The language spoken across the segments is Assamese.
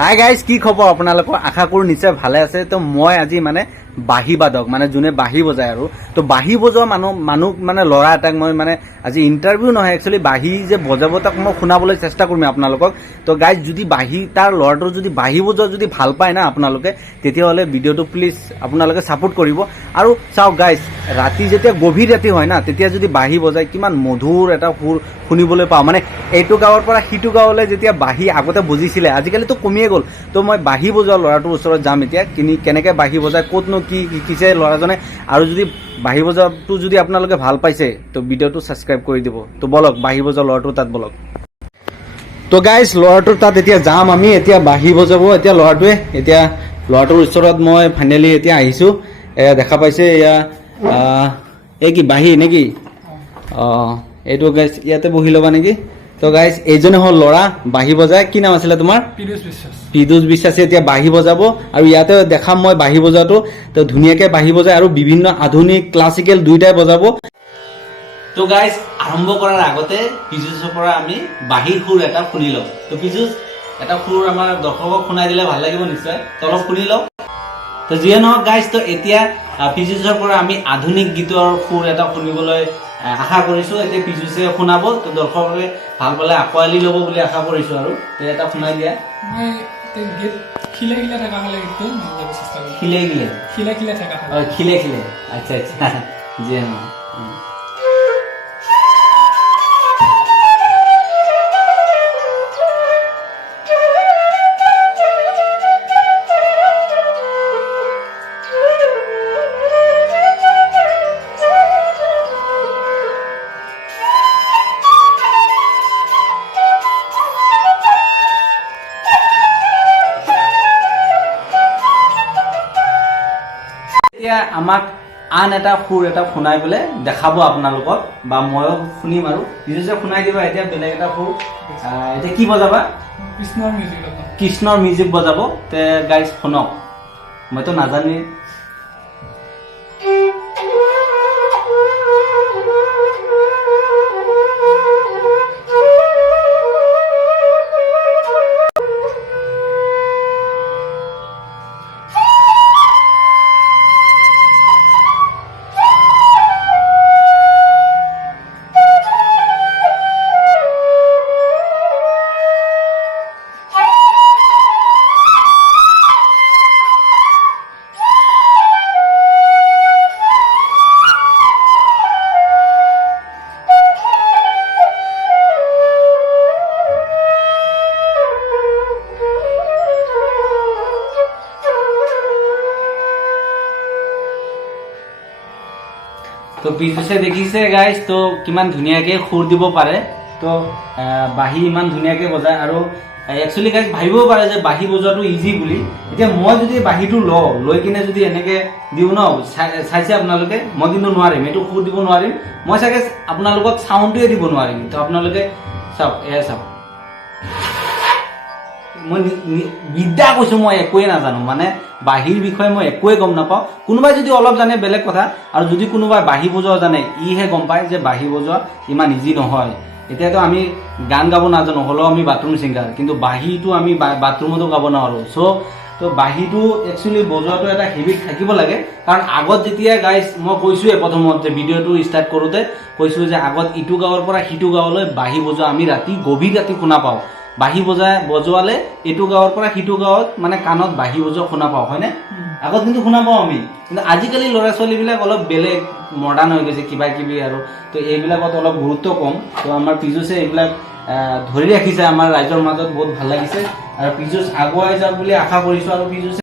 হাই গাইজ, কি খবৰ আপোনালোকৰ? আশা কৰোঁ নিশ্চয় ভালে আছে। তো মই আজি মানে বাঁহী বাদক মানে যোনে বাঁহী বজায় আৰু তো বাঁহী বজোৱা মানুহ মানে ল'ৰা এটাক মই মানে আজি ইণ্টাৰভিউ নহয়, একচুৱেলি বাঁহী যে বজাব তাক মই শুনাবলৈ চেষ্টা কৰিম আপোনালোকক। তো গাইজ, যদি বাঁহী তাৰ ল'ৰাটোৰ যদি বাঁহী বজোৱা যদি ভাল পায় না আপোনালোকে, তেতিয়াহ'লে ভিডিঅ'টো প্লিজ আপোনালোকে ছাপোৰ্ট কৰিব। আৰু চাওক গাইজ, ৰাতি যেতিয়া গভীৰ ৰাতি হয় না, তেতিয়া যদি বাঁহী বজায় কিমান মধুৰ এটা সুৰ শুনিবলৈ পাওঁ। মানে এইটো গাঁৱৰ পৰা সিটো গাঁৱলৈ যেতিয়া বাঁহী আগতে বুজিছিলে, আজিকালিতো কমিয়ে গ'ল। তো মই বাঁহী বজোৱা ল'ৰাটোৰ ওচৰত যাম এতিয়া, কেনেকৈ বাঁহী বজায়, ক'তনো কি শিকিছে ল'ৰাজনে। আৰু যদি বাঁহী বজোৱাটো যদি আপোনালোকে ভাল পাইছে, তো ভিডিঅ'টো ছাবস্ক্ৰাইব কৰি দিব। তো বলক বাঁহী বজোৱা ল'ৰাটোৰ তাত বলক। তো গাইজ, ল'ৰাটোৰ তাত এতিয়া যাম আমি, এতিয়া বাঁহী বজাব এতিয়া ল'ৰাটোৱে। এতিয়া ল'ৰাটোৰ ওচৰত মই ফাইনেলি এতিয়া আহিছোঁ। দেখা পাইছে এয়া এই কি বাঁহী নেকি? অঁ, এইটো গাইজ ইয়াতে বহি ল'বা নেকি? তো গাইজ, এইজনে হ'ল ল'ৰা বাঁহী বজায়। কি নাম আছিলে তোমাৰ? পীযুষ বিশ্বাস। পীযুষ বিশ্বাসে এতিয়া বাঁহী বজাব আৰু ইয়াতে দেখাম মই বাঁহী বজাটো। তো ধুনীয়াকৈ বাঁহী বজায় আৰু বিভিন্ন আধুনিক ক্লাছিকেল দুইটাই বজাব। তো গাইজ, আৰম্ভ কৰাৰ আগতে পীযুষৰ পৰা আমি বাঁহীৰ সুৰ এটা শুনি লওঁ। তো পীযুষ, এটা সুৰ আমাৰ দৰ্শকক শুনাই দিলে ভাল লাগিব নিশ্চয়। তো অলপ শুনি লওঁ। তো যিয়ে নহওক গাইজ, তো এতিয়া পীযুষৰ পৰা আমি আধুনিক গীতৰ সুৰ এটা শুনিবলৈ আশা কৰিছোঁ। এতিয়া পীযুষে শুনাব, তো দৰ্শকে ভাল পালে আঁকোৱালি ল'ব বুলি আশা কৰিছোঁ। আৰু এটা শুনাই দিয়া। মই গীত খিলে খিলে থকা হ'লে গীতটো গাব চেষ্টা কৰিম। খিলে খিলে খিলে খিলে থকা হ'লে। অঁ, খিলে খিলে, আচ্ছা আচ্ছা, যিয়ে নহওক। এতিয়া আমাক আন এটা সুৰ এটা শুনাই পেলাই দেখাব আপোনালোকক, বা ময়ো শুনিম। আৰু নিজে শুনাই দিবা এতিয়া বেলেগ এটা সুৰ। এতিয়া কি বজাবা? কৃষ্ণৰ মিউজিক। কৃষ্ণৰ মিউজিক বজাব। তে গাইজ শুনক, মইতো নাজানোৱেই। তো পীযুষে দেখিছে গাইজ, তো কিমান ধুনীয়াকৈ সুৰ দিব পাৰে। তো বাঁহী ইমান ধুনীয়াকৈ বজায়। আৰু একচুৱেলি গাইজ ভাবিব পাৰে যে বাঁহী বজোৱাটো ইজি বুলি। এতিয়া মই যদি বাঁহীটো লৈ কিনে যদি এনেকৈ দিওঁ ন, চাইছে আপোনালোকে, মই কিন্তু নোৱাৰিম, এইটো সুৰ দিব নোৱাৰিম। মই চাগে আপোনালোকক চাউণ্ডটোৱে দিব নোৱাৰিম। তো আপোনালোকে চাওক, এয়া চাওক, মই বিদ্যা কৈছোঁ, মই একোৱে নাজানো। মানে বাঁহীৰ বিষয়ে মই একোৱে গম নাপাওঁ। কোনোবাই যদি অলপ জানে বেলেগ কথা, আৰু যদি কোনোবাই বাঁহী বজোৱা জানে, ইহে গম পায় যে বাঁহী বজোৱা ইমান ইজি নহয়। এতিয়াতো আমি গান গাব নাজানো, হ'লেও আমি বাথৰুম ছিংগাৰ, কিন্তু বাঁহীটো আমি বাথৰুমতো গাব নোৱাৰোঁ। তো বাঁহীটো একচুৱেলি বজোৱাটো এটা হেবিট থাকিব লাগে। কাৰণ আগত যেতিয়া গাইজ, মই কৈছোঁৱে প্ৰথমতে ভিডিঅ'টো ষ্টাৰ্ট কৰোঁতে কৈছোঁ যে আগত ইটো গাঁৱৰ পৰা সিটো গাঁৱলৈ বাঁহী বজোৱা আমি গভীৰ ৰাতি শুনা পাওঁ। বাঁহী বজোৱালে এইটো গাঁৱৰ পৰা সিটো গাঁৱত মানে কাণত বাঁহী বজোৱা শুনা পাওঁ, হয়নে? আগত কিন্তু শুনা পাওঁ আমি। কিন্তু আজিকালি ল'ৰা ছোৱালীবিলাক অলপ বেলেগ মডাৰ্ণ হৈ গৈছে, কিবা কিবি। আৰু তো এইবিলাকত অলপ গুৰুত্ব কম। তো আমাৰ পীযুষে এইবিলাক ধৰি ৰাখিছে আমাৰ ৰাইজৰ মাজত, বহুত ভাল লাগিছে। আৰু পীযুষ আগুৱাই যাওক বুলি আশা কৰিছোঁ। আৰু পীযুষে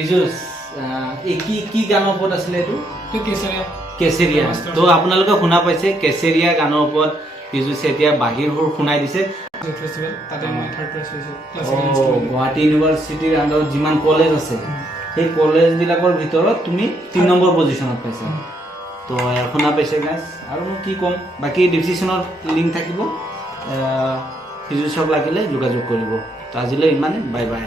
পীযুষ এই কি গানৰ ওপৰত আছিলে এইটো তো কেছাৰিয়া কেছেৰিয়া তো আপোনালোকে শুনা পাইছে কেছেৰিয়া গানৰ ওপৰত পীযুষে এতিয়া বাহিৰ সুৰ শুনাই দিছে ফেষ্টিভেল তাতে মই থাৰ্ড প্ৰাইজ পাইছোঁ গুৱাহাটী ইউনিভাৰ্চিটিৰ আণ্ডাৰত যিমান কলেজ আছে সেই কলেজবিলাকৰ ভিতৰত তুমি 3 নম্বৰ পজিশ্যনত পাইছা তো শুনা পাইছে গাইজ আৰু মই কি ক'ম বাকী ডিছক্ৰিপশ্যনত লিংক থাকিব পীযুষক লাগিলে যোগাযোগ কৰিব তো আজিলৈ ইমানে বাই বাই